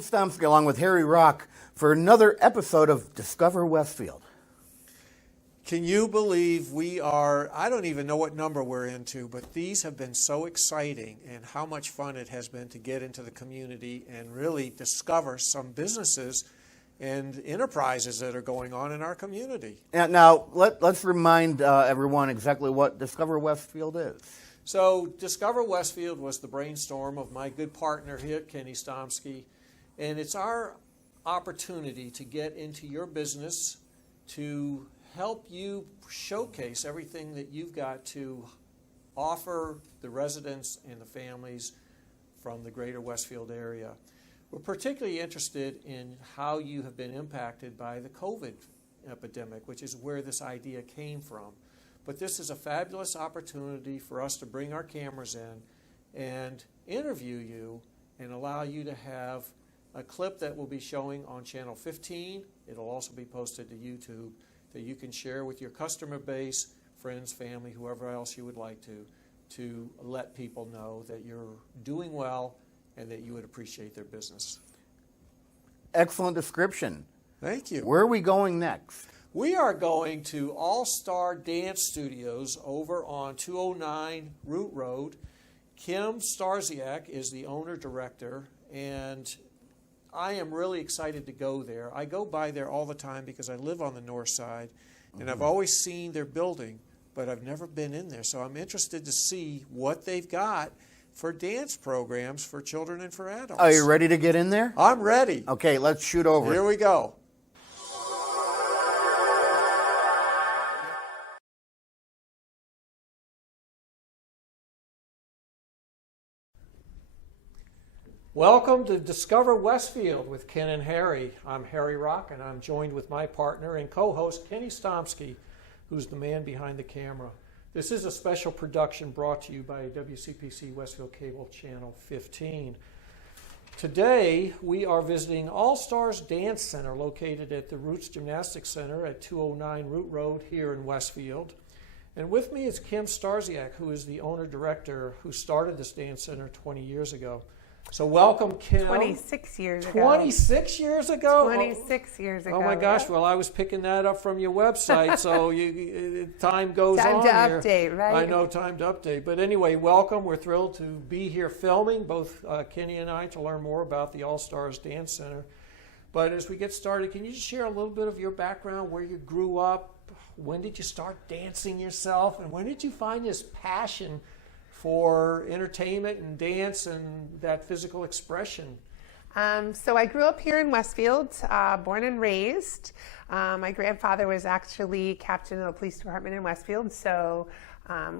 Ken Stomsky along with Harry Rock for another episode of Discover Westfield. Can you believe we are, I don't even know what number we're into, but these have been so exciting and how much fun it has been to get into the community and really discover some businesses and enterprises that are going on in our community. Now let's remind everyone exactly what Discover Westfield is. So Discover Westfield was the brainstorm of my good partner here, Kenny Stomsky, and it's our opportunity to get into your business to help you showcase everything that you've got to offer the residents and the families from the greater Westfield area. We're particularly interested in how you have been impacted by the COVID epidemic, which is where this idea came from. But this is a fabulous opportunity for us to bring our cameras in and interview you and allow you to have a clip that will be showing on Channel 15. It'll also be posted to YouTube that you can share with your customer base, friends, family, whoever else you would like to let people know that you're doing well and that you would appreciate their business. Excellent description. Thank you. Where are we going next? We are going to All-Star Dance Studios over on 209 Root Road. Kim Starziak is the owner-director, and I am really excited to go there. I go by there all the time because I live on the north side, and I've always seen their building, but I've never been in there. So I'm interested to see what they've got for dance programs for children and for adults. Are you ready to get in there? I'm ready. Okay, let's shoot over. Here we go. Welcome to Discover Westfield with Ken and Harry. I'm Harry Rock, and I'm joined with my partner and co-host Kenny Stomsky, who's the man behind the camera. This is a special production brought to you by WCPC Westfield Cable Channel 15. Today, we are visiting All Stars Dance Center located at the Roots Gymnastics Center at 209 Root Road here in Westfield. And with me is Kim Starziak, who is the owner-director who started this dance center 20 years ago. So welcome, Kim. 26 years ago. 26 years ago? 26 years ago. Oh my gosh, yeah. well, I was picking that up from your website, so time goes on here. Time to update, right? I know, time to update. But anyway, welcome. We're thrilled to be here filming, both Kenny and I, to learn more about the All-Stars Dance Center. But as we get started, can you just share a little bit of your background, where you grew up, when did you start dancing yourself, and when did you find this passion for entertainment and dance and that physical expression? So I grew up here in Westfield, born and raised. My grandfather was actually captain of the police department in Westfield, so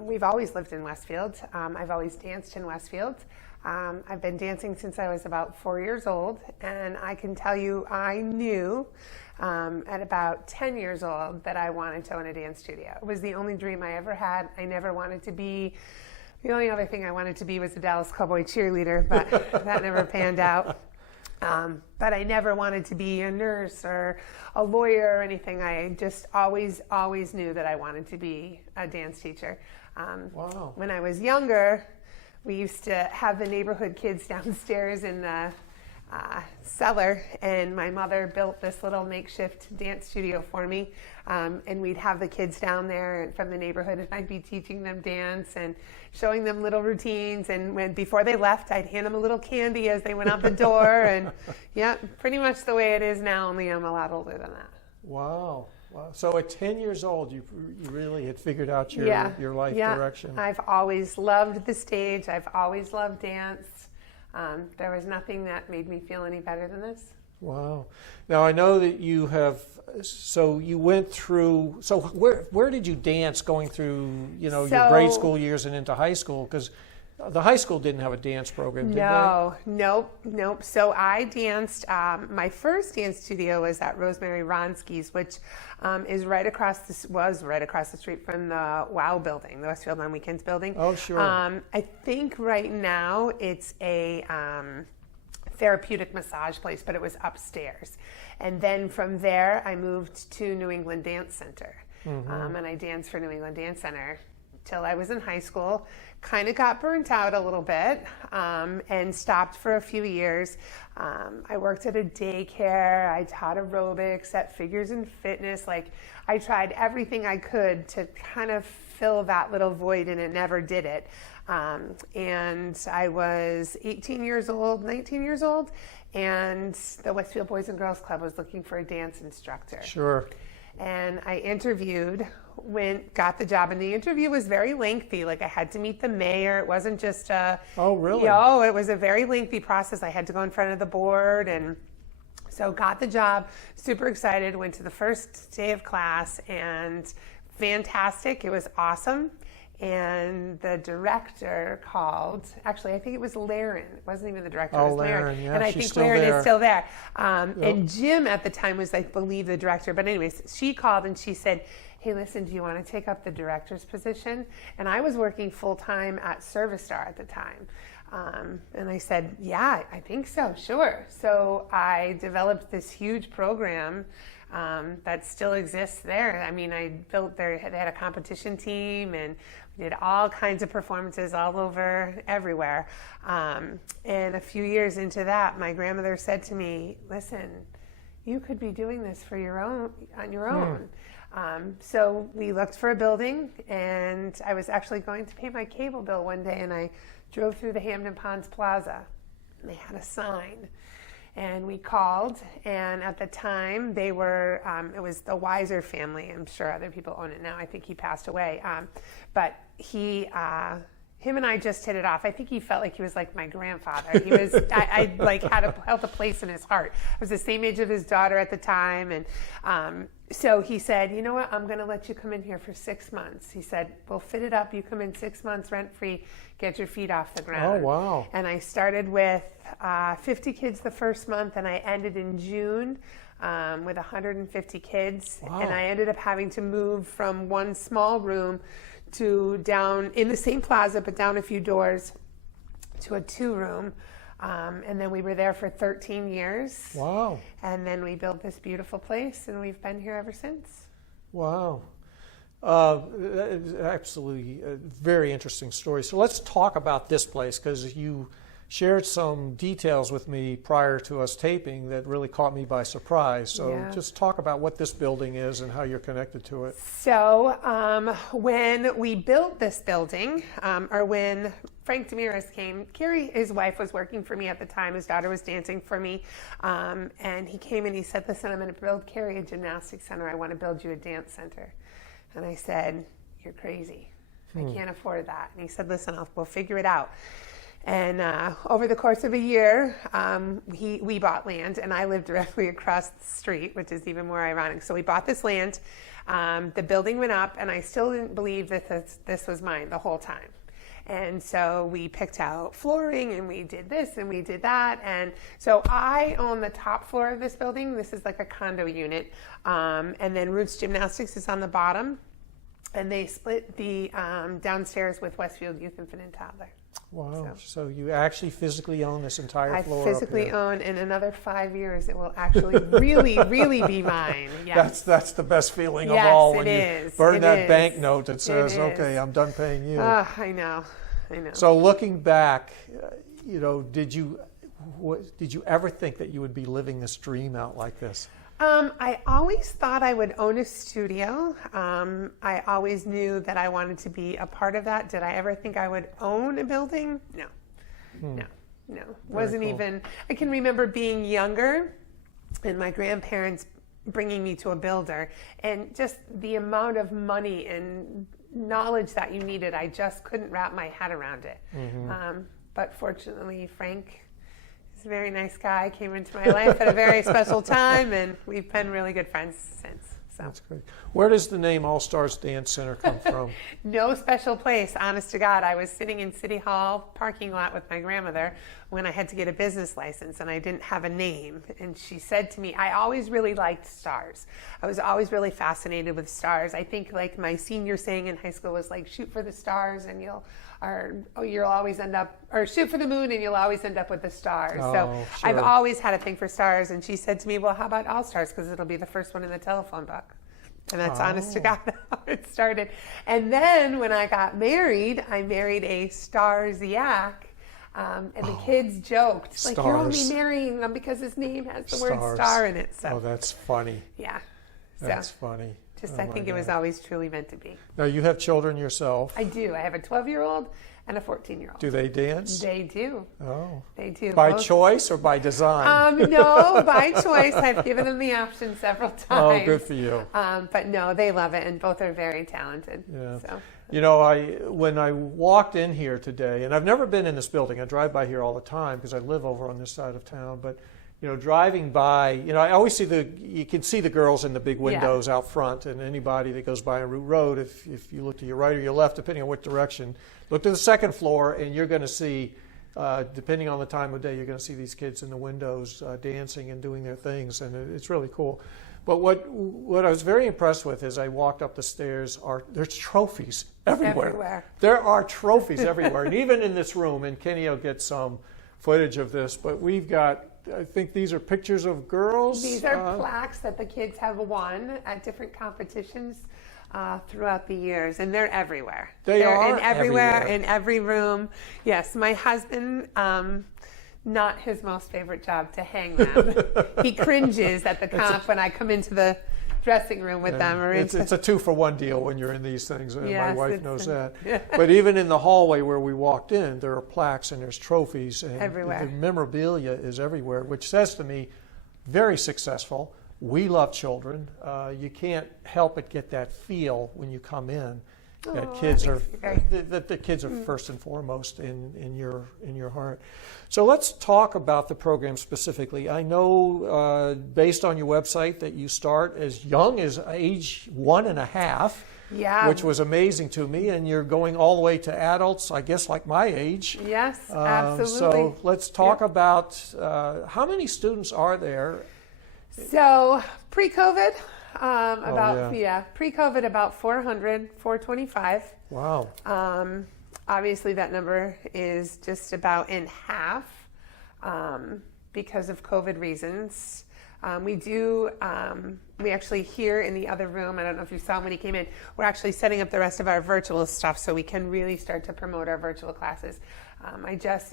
we've always lived in Westfield. I've always danced in Westfield. I've been dancing since I was about 4 years old, and I can tell you I knew at about 10 years old that I wanted to own a dance studio. It was the only dream I ever had. I never wanted to be The only other thing I wanted to be was a Dallas Cowboy cheerleader, but that never panned out. But I never wanted to be a nurse or a lawyer or anything. I just always knew that I wanted to be a dance teacher. Wow. When I was younger, we used to have the neighborhood kids downstairs in the cellar, and my mother built this little makeshift dance studio for me, and we'd have the kids down there from the neighborhood, and I'd be teaching them dance and showing them little routines, and before they left, I'd hand them a little candy as they went out the door, and yeah, pretty much the way it is now, only I'm a lot older than that. Wow. Wow. So at 10 years old, you really had figured out your life direction. I've always loved the stage. I've always loved dance. There was nothing that made me feel any better than this. Wow. Now I know that you have, so you went through, so where did you dance going through, your grade school years and into high school? Because the high school didn't have a dance program, did they? Nope. So I danced, my first dance studio was at Rosemary Ronsky's, which was right across the street from the WOW building, the Westfield on Weekends building. Oh, sure. I think right now it's a therapeutic massage place, but it was upstairs. And then from there, I moved to New England Dance Center. Mm-hmm. And I danced for New England Dance Center till I was in high school. Kind of got burnt out a little bit and stopped for a few years. I worked at a daycare. I taught aerobics at Figures and Fitness. Like, I tried everything I could to kind of fill that little void, and it never did it. And I was 19 years old, and the Westfield Boys and Girls Club was looking for a dance instructor. Sure. And I interviewed, got the job, and the interview was very lengthy. Like, I had to meet the mayor. It wasn't just a... Oh, really? It was a very lengthy process. I had to go in front of the board, and so got the job, super excited, went to the first day of class, and fantastic. It was awesome. And the director called. Actually, I think it was Laren. It wasn't even the director. It was Laren. Yeah, and I she's think still Laren there. is still there. Yep. And Jim at the time was, I believe, the director. But anyways, she called and she said, hey, listen, do you want to take up the director's position? And I was working full-time at Service Star at the time. And I said, yeah, I think so, sure. So I developed this huge program that still exists there. I mean, I built they had a competition team, and we did all kinds of performances all over, everywhere. And a few years into that, my grandmother said to me, listen, you could be doing this on your own. So we looked for a building, and I was actually going to pay my cable bill one day, and I drove through the Hampton Ponds Plaza, and they had a sign. And we called, and at the time they were, it was the Weiser family. I'm sure other people own it now. I think he passed away. But him and I just hit it off. I think he felt like he was like my grandfather. He was, I like held a place in his heart. I was the same age of his daughter at the time. And so he said, you know what, I'm going to let you come in here for 6 months. He said, we'll fit it up. You come in 6 months rent-free, get your feet off the ground. Oh, wow. And I started with 50 kids the first month, and I ended in June with 150 kids. Wow. And I ended up having to move from one small room to down in the same plaza, but down a few doors to a 2-room. And then we were there for 13 years. Wow. And then we built this beautiful place, and we've been here ever since. Wow. That is absolutely a very interesting story. So let's talk about this place, because you shared some details with me prior to us taping that really caught me by surprise. So Yeah. just talk about what this building is and how you're connected to it. So when we built this building, or when Frank Demiris came, Carrie, his wife, was working for me at the time. His daughter was dancing for me. And he came and he said, listen, I'm going to build Carrie a gymnastics center. I want to build you a dance center. And I said, you're crazy. I can't afford that. And he said, listen, we'll figure it out. And over the course of a year, we bought land, and I lived directly across the street, which is even more ironic. So we bought this land, the building went up, and I still didn't believe that this was mine the whole time. And so we picked out flooring, and we did this, and we did that. And so I own the top floor of this building. This is like a condo unit. And then Roots Gymnastics is on the bottom. And they split the downstairs with Westfield Youth, Infant, and Toddler. Wow. So you actually physically own this entire floor? I physically up here. own. In another 5 years, it will actually really, really be mine. Yes. That's the best feeling Yes, of all, when it you is. burn It that is. banknote that says, It okay, is. I'm done paying you. I know. So looking back, did you ever think that you would be living this dream out like this? I always thought I would own a studio. I always knew that I wanted to be a part of that. Did I ever think I would own a building? No. No. Wasn't cool. even. I can remember being younger and my grandparents bringing me to a builder, and just the amount of money and knowledge that you needed, I just couldn't wrap my head around it. But fortunately, Frank is a very nice guy, came into my life at a very special time, and we've been really good friends since. So. That's great. Where does the name All Stars Dance Center come from? No special place, honest to God. I was sitting in City Hall parking lot with my grandmother when I had to get a business license, and I didn't have a name. And she said to me, I always really liked stars. I was always really fascinated with stars. I think like my senior saying in high school was like, shoot for the stars and you'll always end up, or shoot for the moon and you'll always end up with the stars. Oh, So sure. I've always had a thing for stars. And she said to me, well, how about All Stars? Because it'll be the first one in the telephone book. And that's honest to God how it started. And then when I got married, I married a Starsiak. And the kids joked, like, you're only marrying him because his name has the word star in it. So. Oh, that's funny. Yeah. That's funny. Just I think it was always truly meant to be. Now, you have children yourself. I do. I have a 12-year-old and a 14-year-old. Do they dance? They do. Oh. They do. By choice or by design? No, by choice. I've given them the option several times. Oh, good for you. But no, they love it, and both are very talented. Yeah. So. You know, when I walked in here today, and I've never been in this building. I drive by here all the time because I live over on this side of town. But you know, driving by, you know, I always see you can see the girls in the big windows out front, and anybody that goes by on Route Road, if you look to your right or your left, depending on what direction, look to the second floor, and you're going to see, depending on the time of day, you're going to see these kids in the windows dancing and doing their things, and it's really cool. But what I was very impressed with as I walked up the stairs there's trophies everywhere. There are trophies everywhere, and even in this room, and Kenny will get some footage of this, but we've got, I think these are pictures of girls. These are plaques that the kids have won at different competitions throughout the years, and they're everywhere. They're everywhere, in every room. Yes, my husband, not his most favorite job to hang them. He cringes at the comp when I come into the dressing room with them. Or it's a 2-for-1 deal when you're in these things. Yes, my wife knows that. But even in the hallway where we walked in, there are plaques and there's trophies. And everywhere. The memorabilia is everywhere, which says to me, very successful. We love children. You can't help but get that feel when you come in. That kids are that the kids are first and foremost in your heart. So let's talk about the program specifically. I know based on your website that you start as young as age 1.5, which was amazing to me, and you're going all the way to adults, I guess, like my age. Yes, absolutely. So let's talk about how many students are there. So pre-COVID. Pre-COVID about 425. Wow. Obviously that number is just about in half because of COVID reasons. We actually here in the other room, I don't know if you saw when he came in, we're actually setting up the rest of our virtual stuff so we can really start to promote our virtual classes.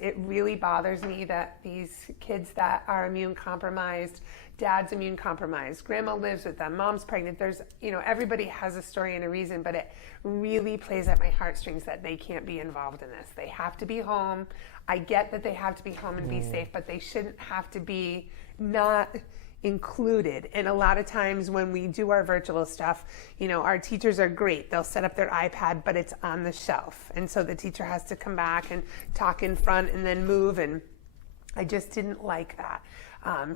It really bothers me that these kids that are immune compromised, dad's immune compromised, grandma lives with them, mom's pregnant, everybody has a story and a reason, but it really plays at my heartstrings that they can't be involved in this. They have to be home. I get that they have to be home and be safe, but they shouldn't have to be not included. And a lot of times when we do our virtual stuff, our teachers are great. They'll set up their iPad, but it's on the shelf. And so the teacher has to come back and talk in front and then move. And I just didn't like that.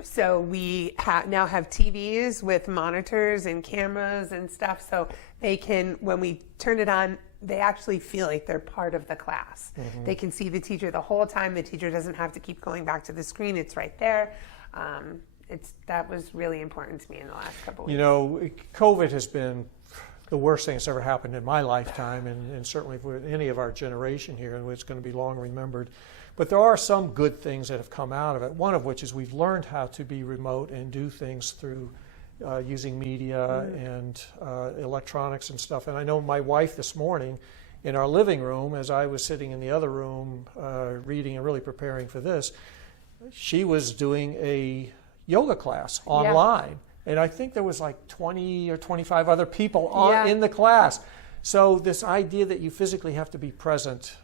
So we now have TVs with monitors and cameras and stuff. So they can, when we turn it on, they actually feel like they're part of the class. Mm-hmm. They can see the teacher the whole time. The teacher doesn't have to keep going back to the screen. It's right there. That was really important to me in the last couple of weeks. COVID has been the worst thing that's ever happened in my lifetime, and certainly for any of our generation here, and it's going to be long remembered. But there are some good things that have come out of it, one of which is we've learned how to be remote and do things through using media and electronics and stuff. And I know my wife this morning in our living room, as I was sitting in the other room reading and really preparing for this, she was doing a yoga class online. And I think there was like 20 or 25 other people in the class. So this idea that you physically have to be present,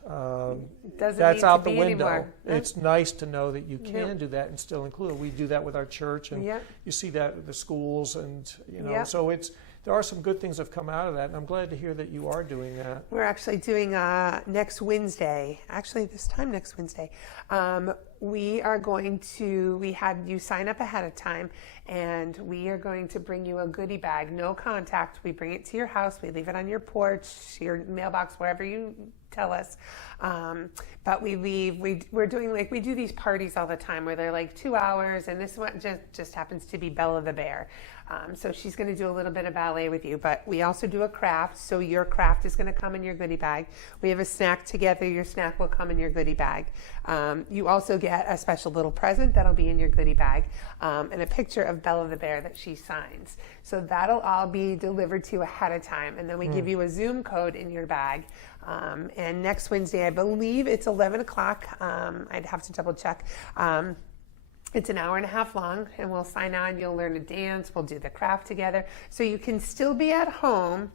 that's out the window. Anymore. It's nice to know that you can do that and still include it. We do that with our church, and you see that with the schools, and so there are some good things that have come out of that, and I'm glad to hear that you are doing that. We're actually doing next Wednesday, actually this time next Wednesday, we had you sign up ahead of time, and we are going to bring you a goodie bag, no contact. We bring it to your house, we leave it on your porch, your mailbox, wherever you tell us. But we leave. We're doing we do these parties all the time where they're like 2 hours, and this one just happens to be Bella the Bear. So she's going to do a little bit of ballet with you, but we also do a craft. So your craft is going to come in your goodie bag. We have a snack together. Your snack will come in your goodie bag. You also get a special little present that'll be in your goodie bag, and a picture of Bella the Bear that she signs. So that'll all be delivered to you ahead of time, and then we give you a Zoom code in your bag. And next Wednesday, I believe it's 11 o'clock. I'd have to double check. It's an hour and a half long, and we'll sign on. You'll learn to dance. We'll do the craft together. So you can still be at home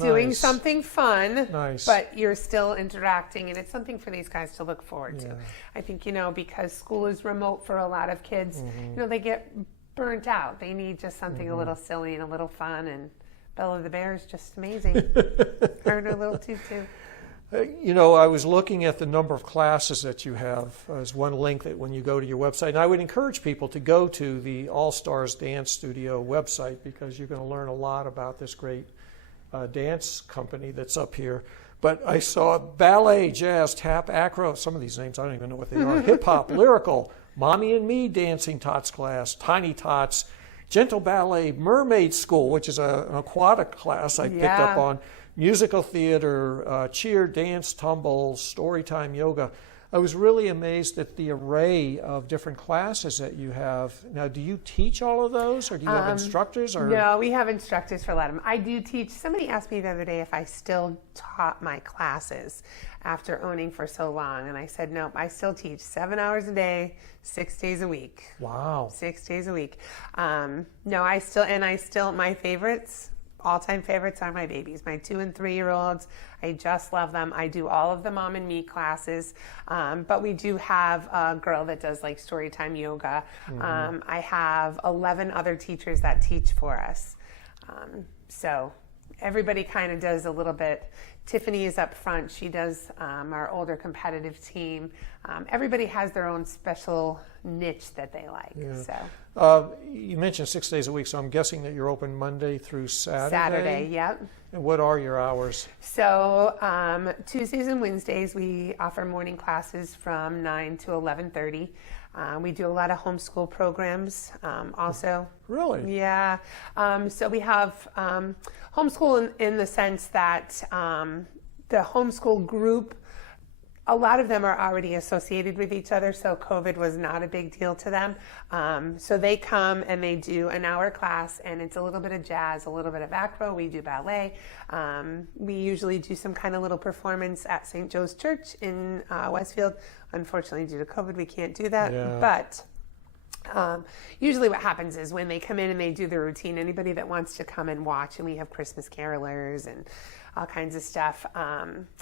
doing something fun, but you're still interacting, and it's something for these guys to look forward to. I think, because school is remote for a lot of kids, they get burnt out. They need just something a little silly and a little fun, and Bella the Bear is just amazing. Her and her little tutu. I was looking at the number of classes that you have as one link that when you go to your website. And I would encourage people to go to the All Stars Dance Studio website because you're going to learn a lot about this great dance company that's up here. But I saw ballet, jazz, tap, acro, some of these names I don't even know what they are, hip-hop, lyrical, Mommy and Me dancing tots class, tiny tots, gentle ballet, mermaid school, which is an aquatic class I picked up on, musical theater, cheer, dance, tumble, storytime, yoga. I was really amazed at the array of different classes that you have. Now, do you teach all of those, or do you have instructors? Or? No, we have instructors for a lot of them. I do teach. Somebody asked me the other day if I still taught my classes after owning for so long, and I said, no, I still teach 7 hours a day, 6 days a week. Wow. 6 days a week. No, I still, my favorites, all-time favorites are my babies, my 2 and 3-year-olds. I just love them. I do all of the Mom and Me classes, but we do have a girl that does like storytime yoga. I have 11 other teachers that teach for us. So everybody kind of does a little bit. Tiffany is up front. She does our older competitive team. Everybody has their own special niche that they like. So you mentioned 6 days a week, so I'm guessing that you're open Monday through Saturday? Saturday, yep. And what are your hours? So Tuesdays and Wednesdays, we offer morning classes from 9 to 11:30. We do a lot of homeschool programs also. Really? Yeah. So we have homeschool in the sense that the homeschool group, a lot of them are already associated with each other, so COVID was not a big deal to them. So they come and they do an hour class, and it's a little bit of jazz, a little bit of acro. We do ballet. We usually do some kind of little performance at St. Joe's Church in Westfield. Unfortunately, due to COVID, we can't do that. Yeah. But usually what happens is when they come in and they do their routine, anybody that wants to come and watch, and we have Christmas carolers and all kinds of stuff,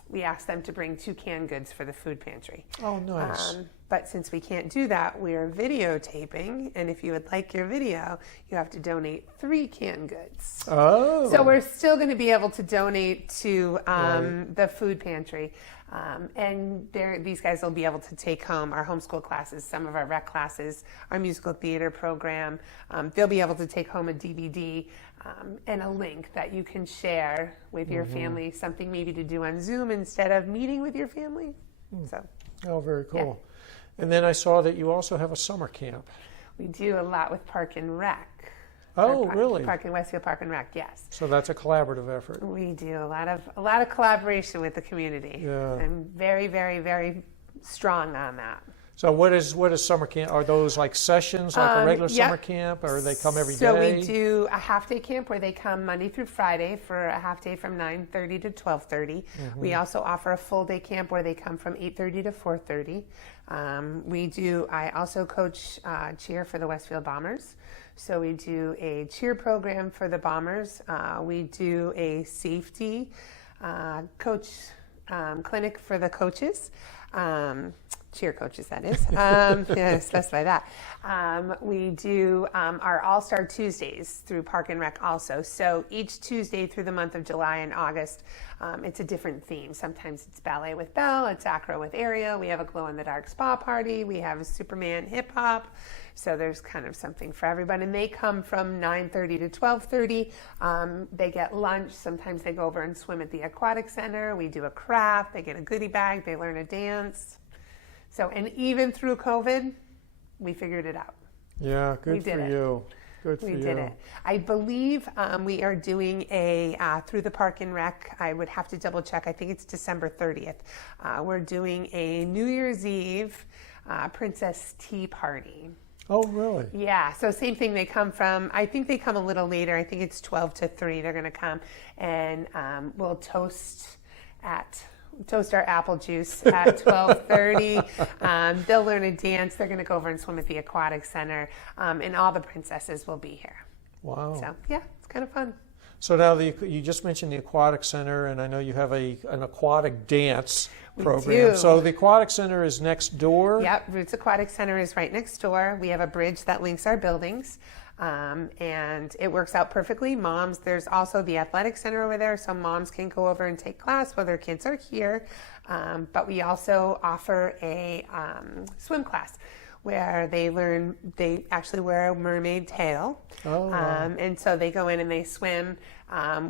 we ask them to bring 2 canned goods for the food pantry. Oh, nice. But since we can't do that, we're videotaping, and if you would like your video, you have to donate 3 canned goods. Oh. So we're still going to be able to donate to the food pantry. And these guys will be able to take home our homeschool classes, some of our rec classes, our musical theater program. They'll be able to take home a DVD and a link that you can share with your family, something maybe to do on Zoom instead of meeting with your family. So. Oh, very cool. Yeah. And then I saw that you also have a summer camp. We do a lot with Park and Rec. Oh, really? Westfield Park and Rec, yes. So that's a collaborative effort. We do a lot of collaboration with the community. Yeah. I'm very, very, very strong on that. So what is summer camp? Are those like sessions, like a regular summer camp, or they come every day? So we do a half-day camp where they come Monday through Friday for a half-day from 9:30 to 12:30. We also offer a full-day camp where they come from 8:30 to 4:30. I also coach cheer for the Westfield Bombers. So we do a cheer program for the Bombers. We do a safety coach clinic for the coaches. cheer coaches, that is. Yeah, specify that. We do our All-Star Tuesdays through Park and Rec also. So each Tuesday through the month of July and August, it's a different theme. Sometimes it's ballet with Belle, it's acro with Ariel. We have a glow-in-the-dark spa party. We have a Superman hip-hop. So there's kind of something for everyone. And they come from 9:30 to 12:30. They get lunch. Sometimes they go over and swim at the aquatic center. We do a craft. They get a goodie bag. They learn a dance. So, and even through COVID, we figured it out. Yeah, good for you. Good for you. We did it. I believe we are doing a, through the Park and Rec, I would have to double check, I think it's December 30th. We're doing a New Year's Eve Princess Tea Party. Oh, really? Yeah, so same thing. They come from, I think they come a little later. I think it's 12 to 3. They're going to come and we'll toast our apple juice at 12:30. They'll learn a dance. They're going to go over and swim at the aquatic center, and all the princesses will be here. Wow. So yeah, it's kind of fun. So now you just mentioned the aquatic center, and I know you have an aquatic dance program. do. So the aquatic center is next door? Yep, Roots Aquatic Center is right next door. We have a bridge that links our buildings, and it works out perfectly. There's also the athletic center over there, so moms can go over and take class while their kids are here. But we also offer a swim class where they actually wear a mermaid tail. Oh, wow. And so they go in and they swim.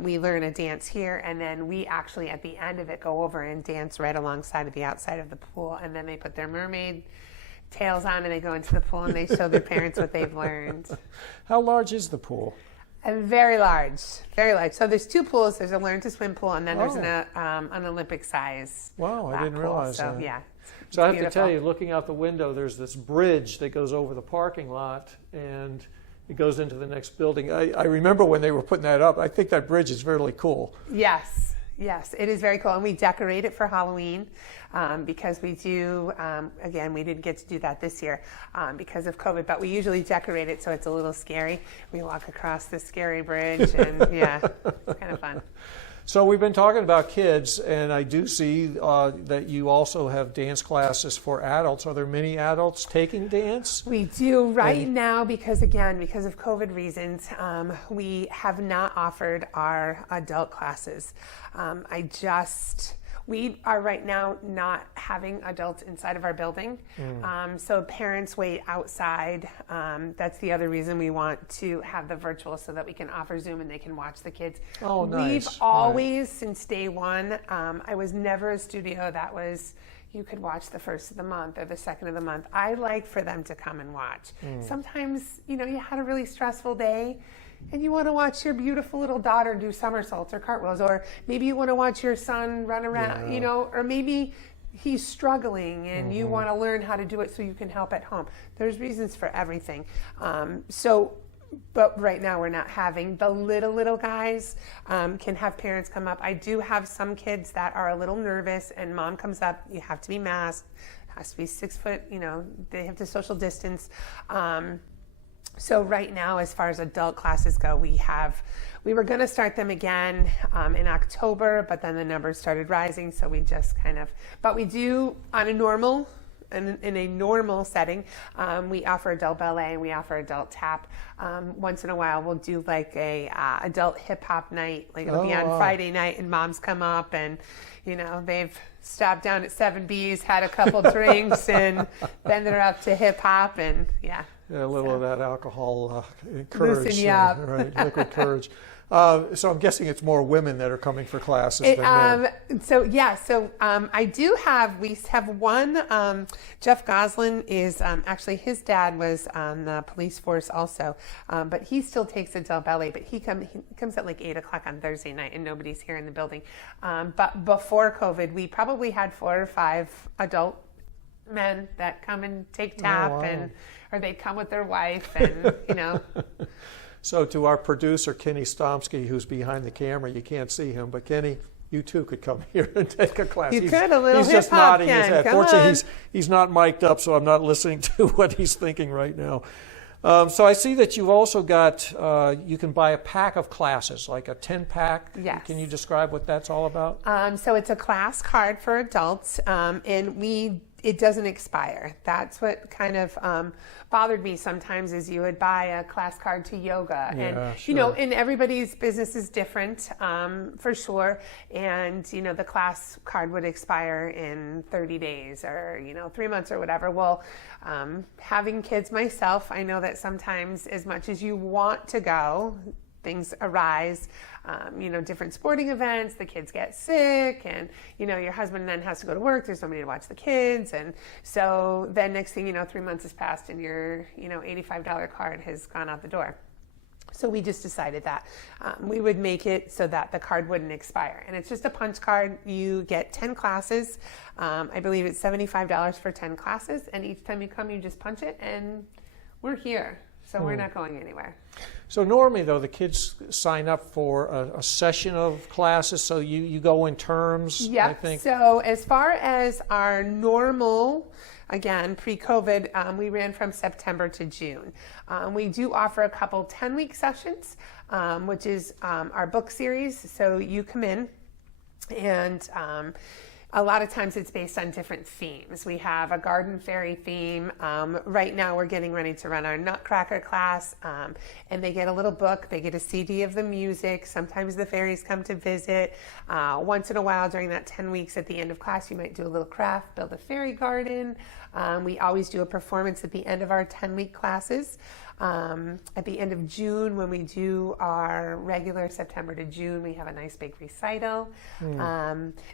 We learn a dance here, and then we actually, at the end of it, go over and dance right alongside of the outside of the pool. And then they put their mermaid tails on and they go into the pool and they show their parents what they've learned. How large is the pool? Very large, very large. So there's 2 pools. There's a learn to swim pool, and then there's an Olympic size. Wow, I lap didn't pool. realize so, that. Yeah. So I have beautiful. to tell you, looking out the window, there's this bridge that goes over the parking lot, and it goes into the next building. I remember when they were putting that up. I think that bridge is really cool. Yes, it is very cool. And we decorate it for Halloween because we do, again, we didn't get to do that this year because of COVID, but we usually decorate it so it's a little scary. We walk across the scary bridge, and yeah, it's kind of fun. So we've been talking about kids, and I do see that you also have dance classes for adults. Are there many adults taking dance? We do right now because of COVID reasons, we have not offered our adult classes. We are right now not having adults inside of our building. So parents wait outside. That's the other reason we want to have the virtual, so that we can offer Zoom and they can watch the kids. Oh, nice. We've always, since day one, I was never a studio that was, you could watch the first of the month or the second of the month. I like for them to come and watch. Sometimes, you had a really stressful day, and you want to watch your beautiful little daughter do somersaults or cartwheels, or maybe you want to watch your son run around, or maybe he's struggling and you want to learn how to do it so you can help at home. There's reasons for everything. But right now we're not having the little guys can have parents come up. I do have some kids that are a little nervous, and mom comes up, you have to be masked, has to be 6 foot, they have to social distance. So right now, as far as adult classes go, we were going to start them again in October, but then the numbers started rising, so we just but we do on a normal, in a normal setting, we offer adult ballet and we offer adult tap. Once in a while, we'll do like a adult hip hop night, like it'll be on Friday night, and moms come up and they've stopped down at 7B's, had a couple drinks, and then they're up to hip hop, and yeah. Yeah, a little of that alcohol courage, loosen you up. Right? Liquid courage. So I'm guessing it's more women that are coming for classes than men. We have one. Jeff Goslin is actually, his dad was on the police force also, but he still takes adult ballet. But he comes at like 8 o'clock on Thursday night, and nobody's here in the building. But before COVID, we probably had 4 or 5 adult men that come and take tap, or they come with their wife, and So to our producer, Kenny Stomsky, who's behind the camera, you can't see him, but Kenny, you too could come here and take a class. You could, a little He's just hip-hop, nodding his Ken. head. Come Fortunately, on. he's not mic'd up, so I'm not listening to what he's thinking right now. So I see that you've also got, you can buy a pack of classes, like a 10-pack. Yes. Can you describe what that's all about? So it's a class card for adults, and we it doesn't expire. That's what kind of bothered me sometimes, is you would buy a class card to yoga, and sure. you know, and everybody's business is different, for sure. And you know, the class card would expire in 30 days or 3 months or whatever. Well, having kids myself, I know that sometimes, as much as you want to go, things arise, different sporting events, the kids get sick, and your husband then has to go to work, there's nobody to watch the kids, and so then next thing you know, 3 months has passed and your $85 card has gone out the door. So we just decided that we would make it so that the card wouldn't expire. And it's just a punch card. You get 10 classes. I believe it's $75 for 10 classes, and each time you come, you just punch it, and we're here. So we're not going anywhere. So normally, though, the kids sign up for a session of classes, so you go in terms, Yeah. I think. So as far as our normal, again, pre-COVID, we ran from September to June. We do offer a couple 10-week sessions, which is our book series. So you come in, and a lot of times it's based on different themes. We have a garden fairy theme. Right now we're getting ready to run our Nutcracker class, and they get a little book. They get a CD of the music. Sometimes the fairies come to visit. Once in a while during that 10 weeks at the end of class, you might do a little craft, build a fairy garden. We always do a performance at the end of our 10-week classes. At the end of June, when we do our regular September to June, we have a nice big recital.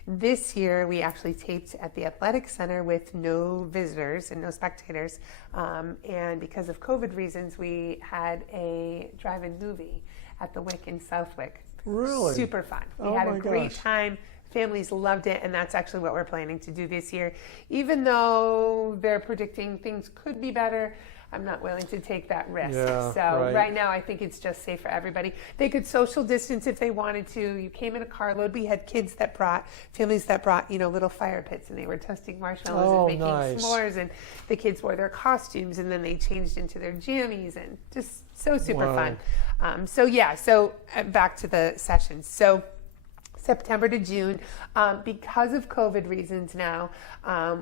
This year, we actually taped at the Athletic Center with no visitors and no spectators. And because of COVID reasons, we had a drive-in movie at the Wick in Southwick. Really? Super fun. We Oh had my a great gosh. time. Families loved it, and that's actually what we're planning to do this year. Even though they're predicting things could be better, I'm not willing to take that risk. Yeah, so right. now I think it's just safe for everybody. They could social distance if they wanted to. You came in a carload. We had families that brought, little fire pits, and they were toasting marshmallows Oh, and making nice. s'mores, and the kids wore their costumes, and then they changed into their jammies, and just so super Wow. fun. So back to the sessions. So September to June. Because of COVID reasons now,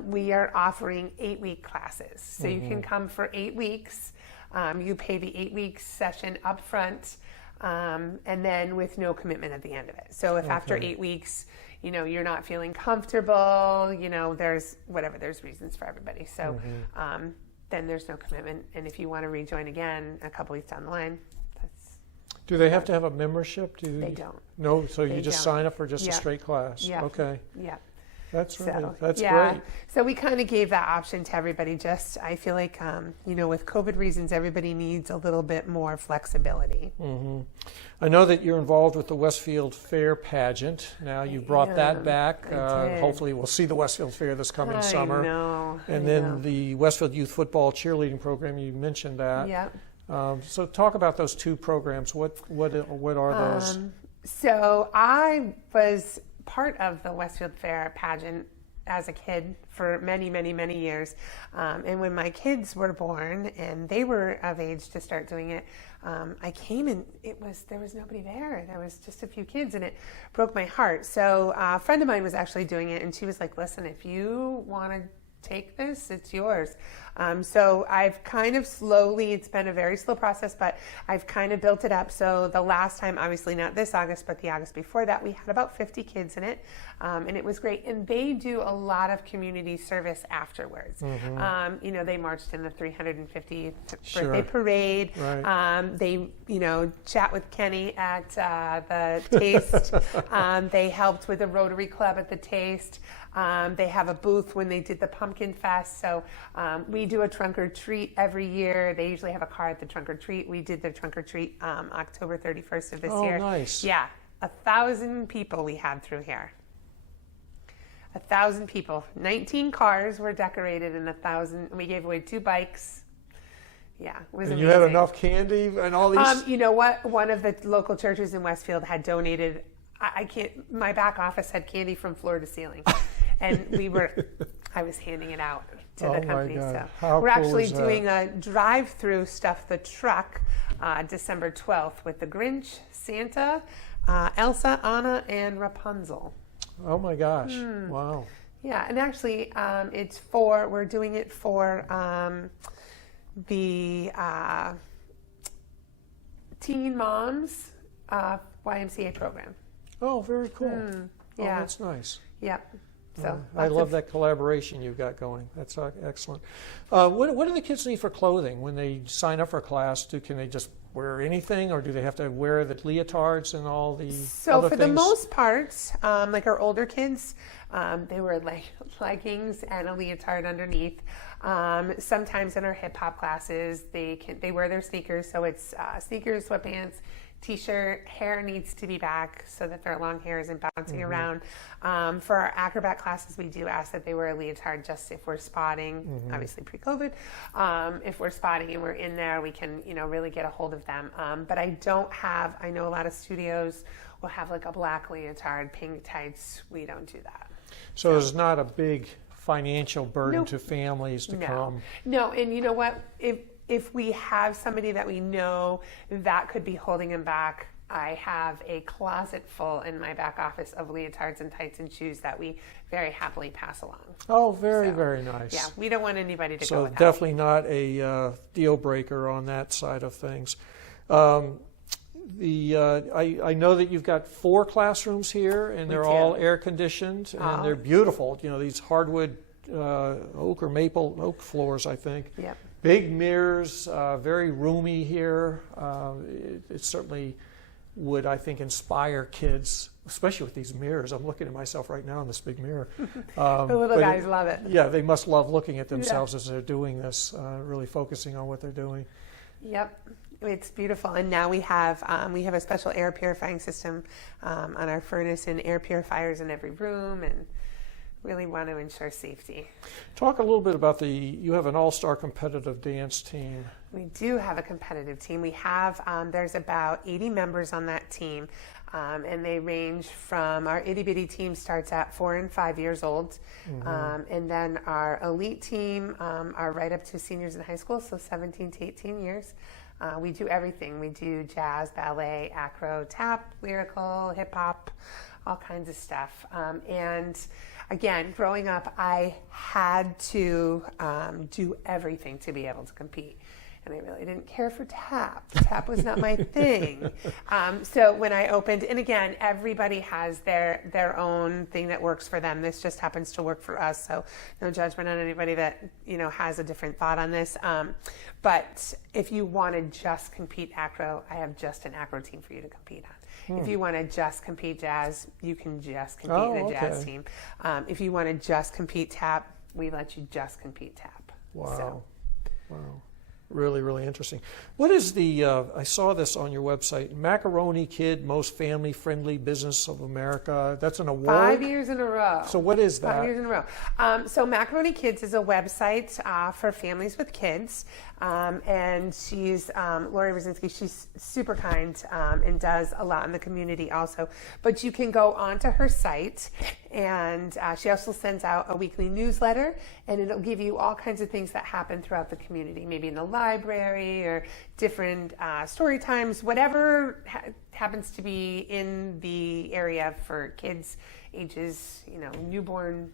we are offering 8-week classes. So you can come for 8 weeks. You pay the 8-week session up front, and then with no commitment at the end of it. So if after 8 weeks, you're not feeling comfortable, there's reasons for everybody. So then there's no commitment. And if you want to rejoin again a couple weeks down the line, Do they have to have a membership? they don't. No, so you They just don't. sign up for just a Yeah. straight class? Yeah. Okay. Yeah. That's So, great. So we kind of gave that option to everybody. Just, I feel like, with COVID reasons, everybody needs a little bit more flexibility. I know that you're involved with the Westfield Fair pageant. Now you brought that am. back. I did. Hopefully we'll see the Westfield Fair this coming summer. I know. And I then know. the Westfield Youth Football Cheerleading Program, you mentioned that. Yeah. So talk about those two programs. What are those? So I was part of the Westfield Fair pageant as a kid for many, many, many years. And when my kids were born and they were of age to start doing it, I came and there was nobody there. There was just a few kids, and it broke my heart. So a friend of mine was actually doing it, and she was like, listen, if you want to take this, it's yours. So I've kind of slowly, it's been a very slow process, but I've kind of built it up. So the last time, obviously not this August, but the August before that, we had about 50 kids in it. And it was great. And they do a lot of community service afterwards. They marched in the 350th birthday parade. Right. They, chat with Kenny at the Taste. They helped with the Rotary Club at the Taste. They have a booth when they did the Pumpkin Fest. So we do a trunk or treat every year. They usually have a car at the trunk or treat. We did the trunk or treat October 31st of this year. Oh, nice. Yeah, 1,000 people we had through here. 1,000 people. 19 cars were decorated, and 1,000. We gave away 2 bikes. Yeah, it was And amazing. you had enough candy and all these? You know what? One of the local churches in Westfield had donated. I can't. My back office had candy from floor to ceiling, and I was handing it out to Oh the my company. God. So How we're cool actually is that? doing a drive-through stuff the truck December 12th with the Grinch, Santa, Elsa, Anna, and Rapunzel. Oh my gosh! Wow. Yeah, and actually, we're doing it for the Teen Moms YMCA program. Oh, very cool. Oh, yeah. that's nice. Yep. So I love that collaboration you've got going. That's excellent. What do the kids need for clothing when they sign up for a class? Can they just wear anything, or do they have to wear the leotards and all the So other for things? the most part, like our older kids, they wear leggings and a leotard underneath. Sometimes in our hip hop classes, they wear their sneakers. So it's sneakers, sweatpants, t-shirt. Hair needs to be back so that their long hair isn't bouncing around. For our acrobat classes, we do ask that they wear a leotard just if we're spotting, obviously pre-COVID. If we're spotting and we're in there, we can, really get a hold of them. But I know a lot of studios will have like a black leotard, pink tights. We don't do that. So it's not a big financial burden Nope. to families to come. No, and you know what? If we have somebody that we know that could be holding them back, I have a closet full in my back office of leotards and tights and shoes that we very happily pass along. Oh, very nice. Yeah, we don't want anybody to go So without. definitely not a deal breaker on that side of things. I know that you've got 4 classrooms here, and they're all air conditioned, and they're beautiful. These hardwood oak or maple oak floors, I think. Yep. Big mirrors, very roomy here. It certainly would, I think, inspire kids, especially with these mirrors. I'm looking at myself right now in this big mirror. The little guys love it. Yeah, they must love looking at themselves as they're doing this, really focusing on what they're doing. Yep, it's beautiful. And now we have a special air purifying system on our furnace, and air purifiers in every room, and really want to ensure safety. Talk a little bit about you have an all-star competitive dance team. We do have a competitive team. We have, there's about 80 members on that team, and they range from, our itty bitty team starts at 4 and 5 years old, and then our elite team are right up to seniors in high school, so 17 to 18 years. We do everything. We do jazz, ballet, acro, tap, lyrical, hip hop, all kinds of stuff. And again, growing up, I had to do everything to be able to compete. And I really didn't care for tap. Tap was not my thing. So when I opened, and again, everybody has their own thing that works for them. This just happens to work for us. So no judgment on anybody that has a different thought on this. But if you want to just compete acro, I have just an acro team for you to compete on. If you want to just compete jazz, you can just compete in a jazz team. If you want to just compete tap, we let you just compete tap. Wow. Wow. Really interesting. What is I saw this on your website, Macaroni Kid Most Family Friendly Business of America. That's an award? 5 years in a row. So what is that? 5 years in a row. So Macaroni Kids is a website for families with kids. And she's, Lori Rosinski, she's super kind and does a lot in the community also. But you can go onto her site, and she also sends out a weekly newsletter, and it'll give you all kinds of things that happen throughout the community, maybe in the library or different story times, whatever happens to be in the area for kids ages, newborn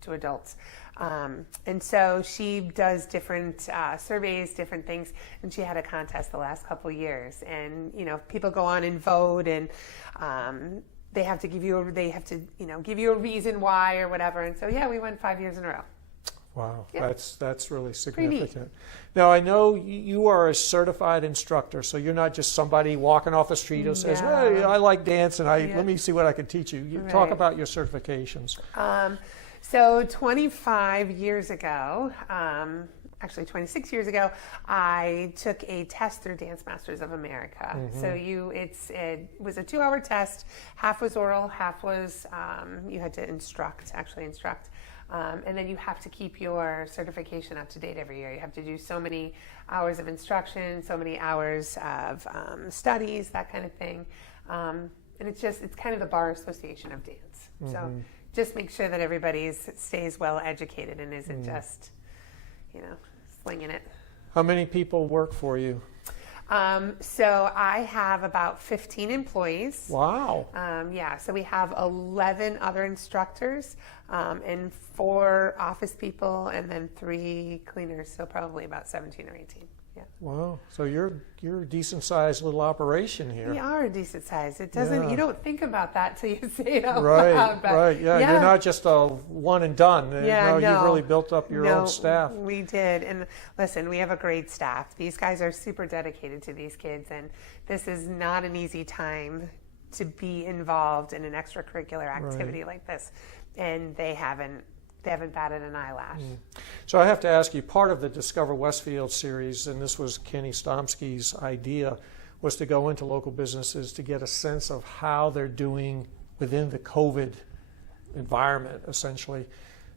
to adults. And so she does different surveys, different things, and she had a contest the last couple of years. And people go on and vote, and they have to give you a reason why or whatever. And so we won 5 years in a row. Wow, Yeah. that's really significant. Now I know you are a certified instructor, so you're not just somebody walking off the street who says, "Hey, I like dance, and let me see what I can teach you." You talk about your certifications. So 25 years ago, actually 26 years ago, I took a test through Dance Masters of America. So it was a 2-hour test. Half was oral, half was you had to actually instruct. And then you have to keep your certification up to date every year. You have to do so many hours of instruction, so many hours of studies, that kind of thing. And it's kind of the Bar Association of Dance. So just make sure that everybody stays well educated and isn't just, slinging it. How many people work for you? So I have about 15 employees. Wow. So we have 11 other instructors and 4 office people and then 3 cleaners, so probably about 17 or 18. Yeah. Wow. So you're a decent sized little operation here. We are a decent size. It doesn't. You don't think about that till you say it out Right, loud. But right. Yeah, you're not just a one and done. Yeah, no, no. You've really built up your own staff. We did. And listen, we have a great staff. These guys are super dedicated to these kids, and this is not an easy time to be involved in an extracurricular activity like this. And they haven't batted an eyelash. So I have to ask you, part of the Discover Westfield series, and this was Kenny Stomsky's idea, was to go into local businesses to get a sense of how they're doing within the COVID environment, essentially.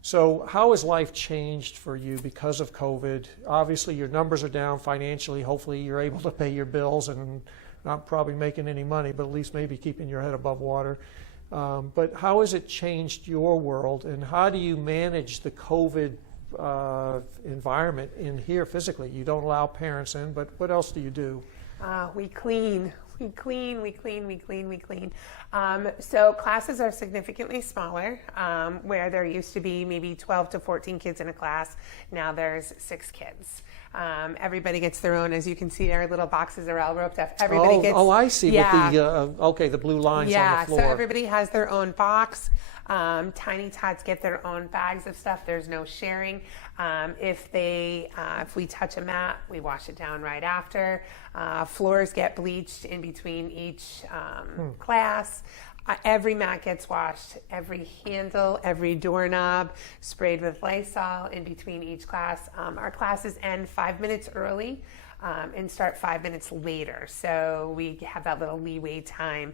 So how has life changed for you because of COVID? Obviously, your numbers are down financially. Hopefully, you're able to pay your bills and not probably making any money, but at least maybe keeping your head above water. But how has it changed your world, and how do you manage the COVID environment in here physically? You don't allow parents in, but what else do you do? We clean. So classes are significantly smaller. Where there used to be maybe 12 to 14 kids in a class, now there's 6 kids. Everybody gets their own. As you can see, our little boxes are all roped up. Everybody gets. Oh, I see. Yeah. With the blue lines on the floor. So everybody has their own box. Tiny tots get their own bags of stuff. There's no sharing. If we touch a mat, we wash it down right after. Floors get bleached in between each class. Every mat gets washed, every handle, every doorknob sprayed with Lysol in between each class. Our classes end 5 minutes early and start 5 minutes later. So we have that little leeway time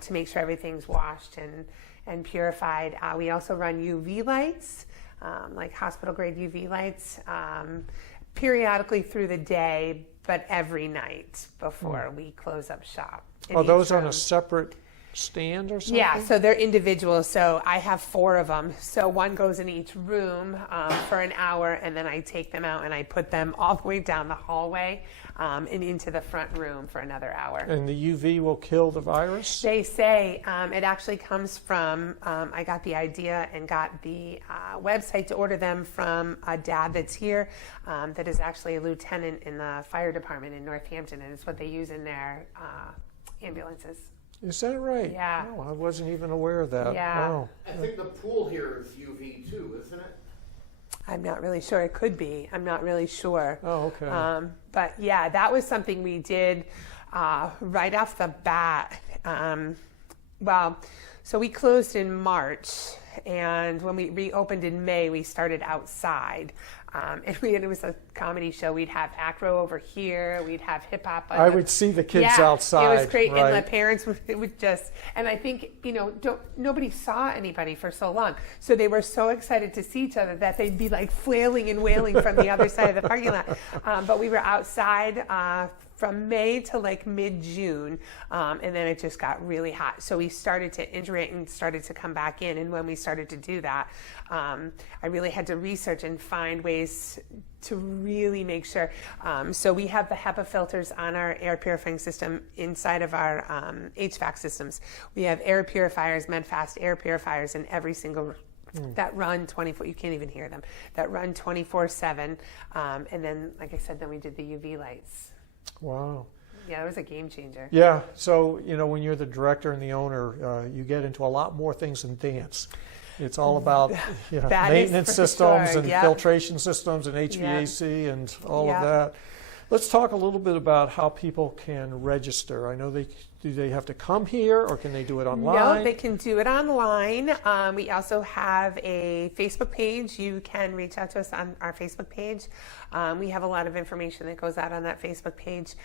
to make sure everything's washed and purified. We also run UV lights, like hospital grade UV lights, periodically through the day, but every night before we close up shop. Are those on a separate stand or something? Yeah, so they're individual. So I have 4 of them. So one goes in each room for an hour, and then I take them out and I put them all the way down the hallway and into the front room for another hour. And the UV will kill the virus? They say it actually comes from, I got the idea and got the website to order them from a dad that's here that is actually a lieutenant in the fire department in Northampton, and it's what they use in their ambulances. Is that right? Yeah. Oh, I wasn't even aware of that. Yeah. Wow. I think the pool here is UV too, isn't it? I'm not really sure. It could be. I'm not really sure. Oh, okay. But yeah, that was something we did right off the bat. So we closed in March, and when we reopened in May, we started outside. And it was a comedy show. We'd have acro over here. We'd have hip hop. I would see the kids outside. It was great, right. and the parents would just. And I think nobody saw anybody for so long, so they were so excited to see each other that they'd be like flailing and wailing from the other side of the parking lot. But we were outside from May to like mid-June, and then it just got really hot. So we started to iterate and started to come back in. And when we started to do that, I really had to research and find ways to really make sure. So we have the HEPA filters on our air purifying system inside of our HVAC systems. We have air purifiers, MedFast air purifiers in every single that run 24, you can't even hear them, that run 24/7. And then, like I said, then we did the UV lights. Wow. Yeah, it was a game changer. Yeah. So, when you're the director and the owner, you get into a lot more things than dance. It's all about maintenance systems and filtration systems and HVAC and all of that. Let's talk a little bit about how people can register. I know do they have to come here, or can they do it online? No, they can do it online. We also have a Facebook page. You can reach out to us on our Facebook page. We have a lot of information that goes out on that Facebook page.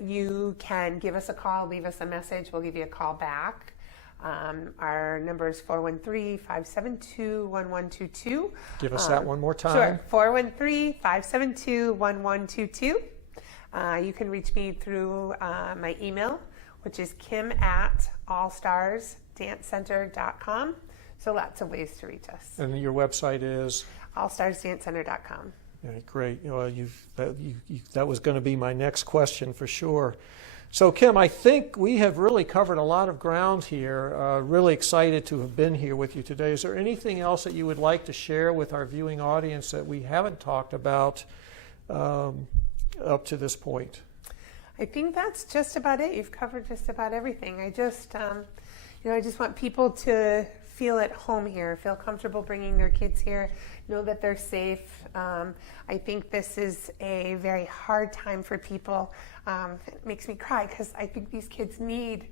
You can give us a call, leave us a message. We'll give you a call back. Our number is 413-572-1122. Give us that one more time. Sure, 413-572-1122. You can reach me through my email, which is kim@allstarsdancecenter.com. So lots of ways to reach us. And your website is? allstarsdancecenter.com. Yeah, great. Well, that was going to be my next question for sure. So, Kim, I think we have really covered a lot of ground here. Really excited to have been here with you today. Is there anything else that you would like to share with our viewing audience that we haven't talked about up to this point? I think that's just about it. You've covered just about everything. I just want people to feel at home here, feel comfortable bringing their kids here, know that they're safe. I think this is a very hard time for people. It makes me cry because I think these kids need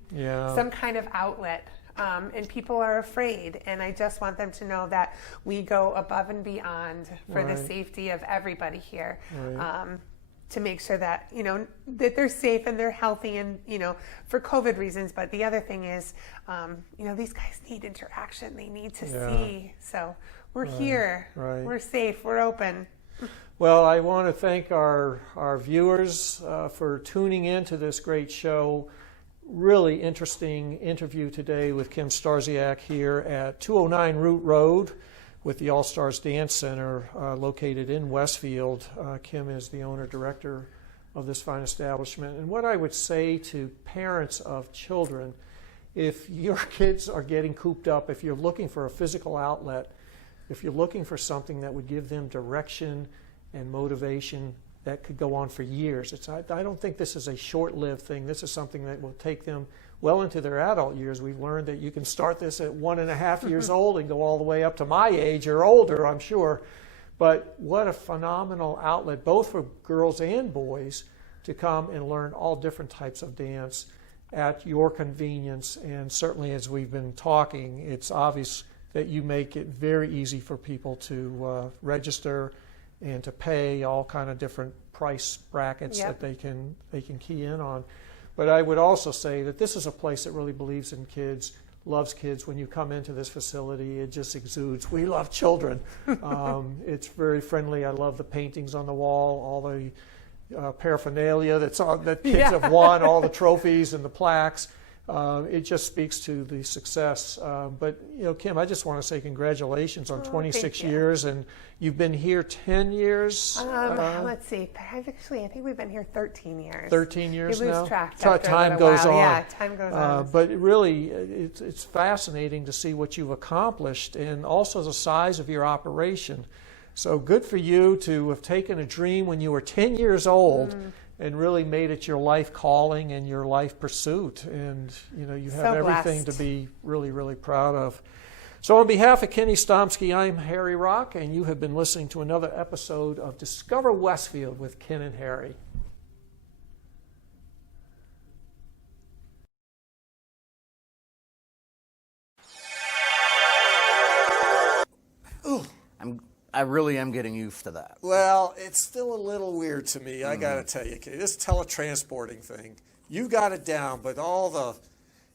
some kind of outlet. And people are afraid, and I just want them to know that we go above and beyond for the safety of everybody here. To make sure that that they're safe and they're healthy, and for COVID reasons. But the other thing is, these guys need interaction. They need to see. So we're here. We're safe. We're open. Well, I want to thank our viewers for tuning in to this great show. Really interesting interview today with Kim Starsiak here at 209 Root Road with the All Stars Dance Center located in Westfield. Kim is the owner-director of this fine establishment. And what I would say to parents of children, if your kids are getting cooped up, if you're looking for a physical outlet, if you're looking for something that would give them direction and motivation that could go on for years. I don't think this is a short-lived thing. This is something that will take them well into their adult years. We've learned that you can start this at 1.5 years old and go all the way up to my age or older, I'm sure. But what a phenomenal outlet, both for girls and boys, to come and learn all different types of dance at your convenience. And certainly, as we've been talking, it's obvious that you make it very easy for people to register and to pay all kind of different price brackets that they can key in on. But I would also say that this is a place that really believes in kids, loves kids. When you come into this facility, it just exudes, we love children. It's very friendly. I love the paintings on the wall, all the paraphernalia that kids have won, all the trophies and the plaques. It just speaks to the success. But, Kim, I just want to say congratulations on 26 years, and you've been here 10 years? Let's see. I think we've been here 13 years. 13 years now? You lose track Time goes on. Yeah, time goes on. But really, it's fascinating to see what you've accomplished and also the size of your operation. So good for you to have taken a dream when you were 10 years old and really made it your life calling and your life pursuit. And, you have everything to be really, really proud of. So on behalf of Kenny Stomsky, I'm Harry Rock, and you have been listening to another episode of Discover Westfield with Ken and Harry. I really am getting used to that. Well, it's still a little weird to me, I got to tell you. This teletransporting thing, you got it down, but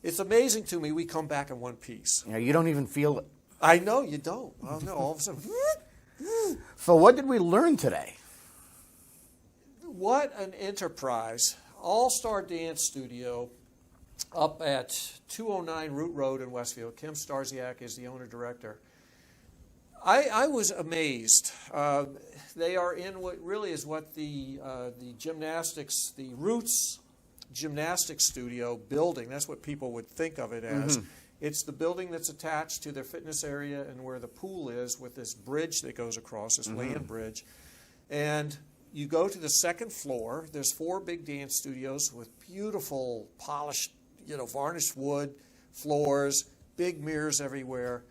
it's amazing to me we come back in one piece. You don't even feel it. I know, you don't. Oh, no, all of a sudden. So what did we learn today? What an enterprise. All-Star Dance Studio up at 209 Root Road in Westfield. Kim Starsiak is the owner-director. I was amazed. They are in what really is what the gymnastics, the Roots Gymnastics Studio building, that's what people would think of it as. It's the building that's attached to their fitness area and where the pool is with this bridge that goes across, this land bridge. And you go to the second floor. There's 4 big dance studios with beautiful polished, varnished wood floors, big mirrors everywhere.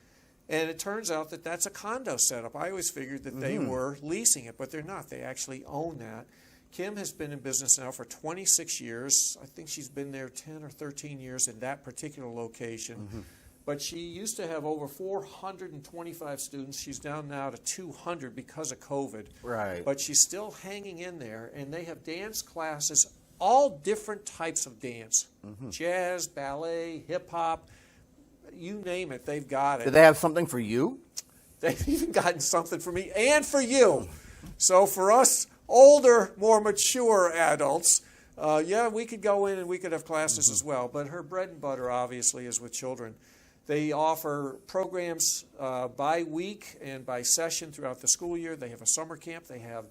And it turns out that that's a condo setup. I always figured that they were leasing it, but they're not. They actually own that. Kim has been in business now for 26 years. I think she's been there 10 or 13 years in that particular location. But she used to have over 425 students. She's down now to 200 because of COVID. Right. But she's still hanging in there, and they have dance classes, all different types of dance. Jazz, ballet, hip-hop. You name it, they've got it. Did they have something for you? They've even gotten something for me and for you. So for us older, more mature adults, we could go in and we could have classes as well. But her bread and butter, obviously, is with children. They offer programs by week and by session throughout the school year. They have a summer camp. They have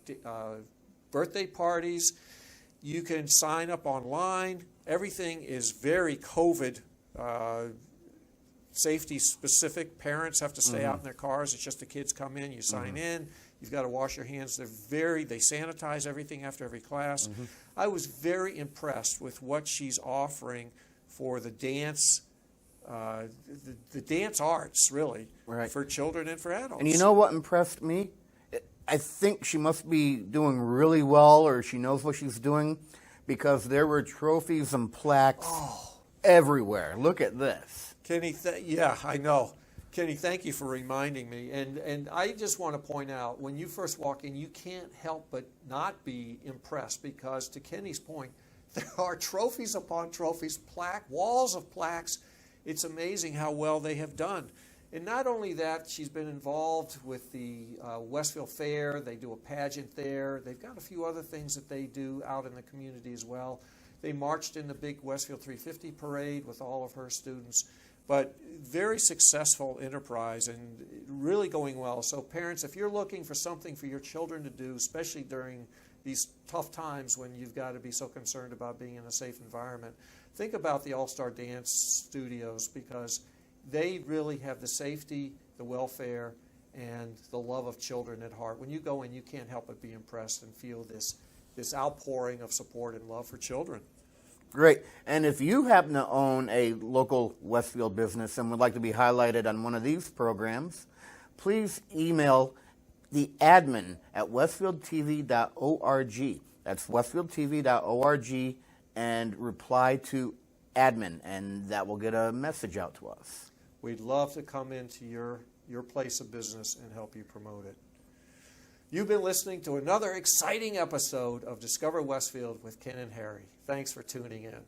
birthday parties. You can sign up online. Everything is very COVID safety specific. Parents have to stay out in their cars. It's just the kids come in, you sign in. You've got to wash your hands. They sanitize everything after every class. I was very impressed with what she's offering for the dance, the dance arts, really, for children and for adults. And you know what impressed me? I think she must be doing really well, or she knows what she's doing, because there were trophies and plaques everywhere. Look at this. Kenny, yeah, I know. Kenny, thank you for reminding me. And I just want to point out, when you first walk in, you can't help but not be impressed, because to Kenny's point, there are trophies upon trophies, walls of plaques. It's amazing how well they have done. And not only that, she's been involved with the Westfield Fair. They do a pageant there. They've got a few other things that they do out in the community as well. They marched in the big Westfield 350 parade with all of her students. But very successful enterprise and really going well. So parents, if you're looking for something for your children to do, especially during these tough times when you've got to be so concerned about being in a safe environment, think about the All-Star Dance Studios, because they really have the safety, the welfare, and the love of children at heart. When you go in, you can't help but be impressed and feel this outpouring of support and love for children. Great. And if you happen to own a local Westfield business and would like to be highlighted on one of these programs, please email the admin at westfieldtv.org. That's westfieldtv.org, and reply to admin, and that will get a message out to us. We'd love to come into your place of business and help you promote it. You've been listening to another exciting episode of Discover Westfield with Ken and Harry. Thanks for tuning in.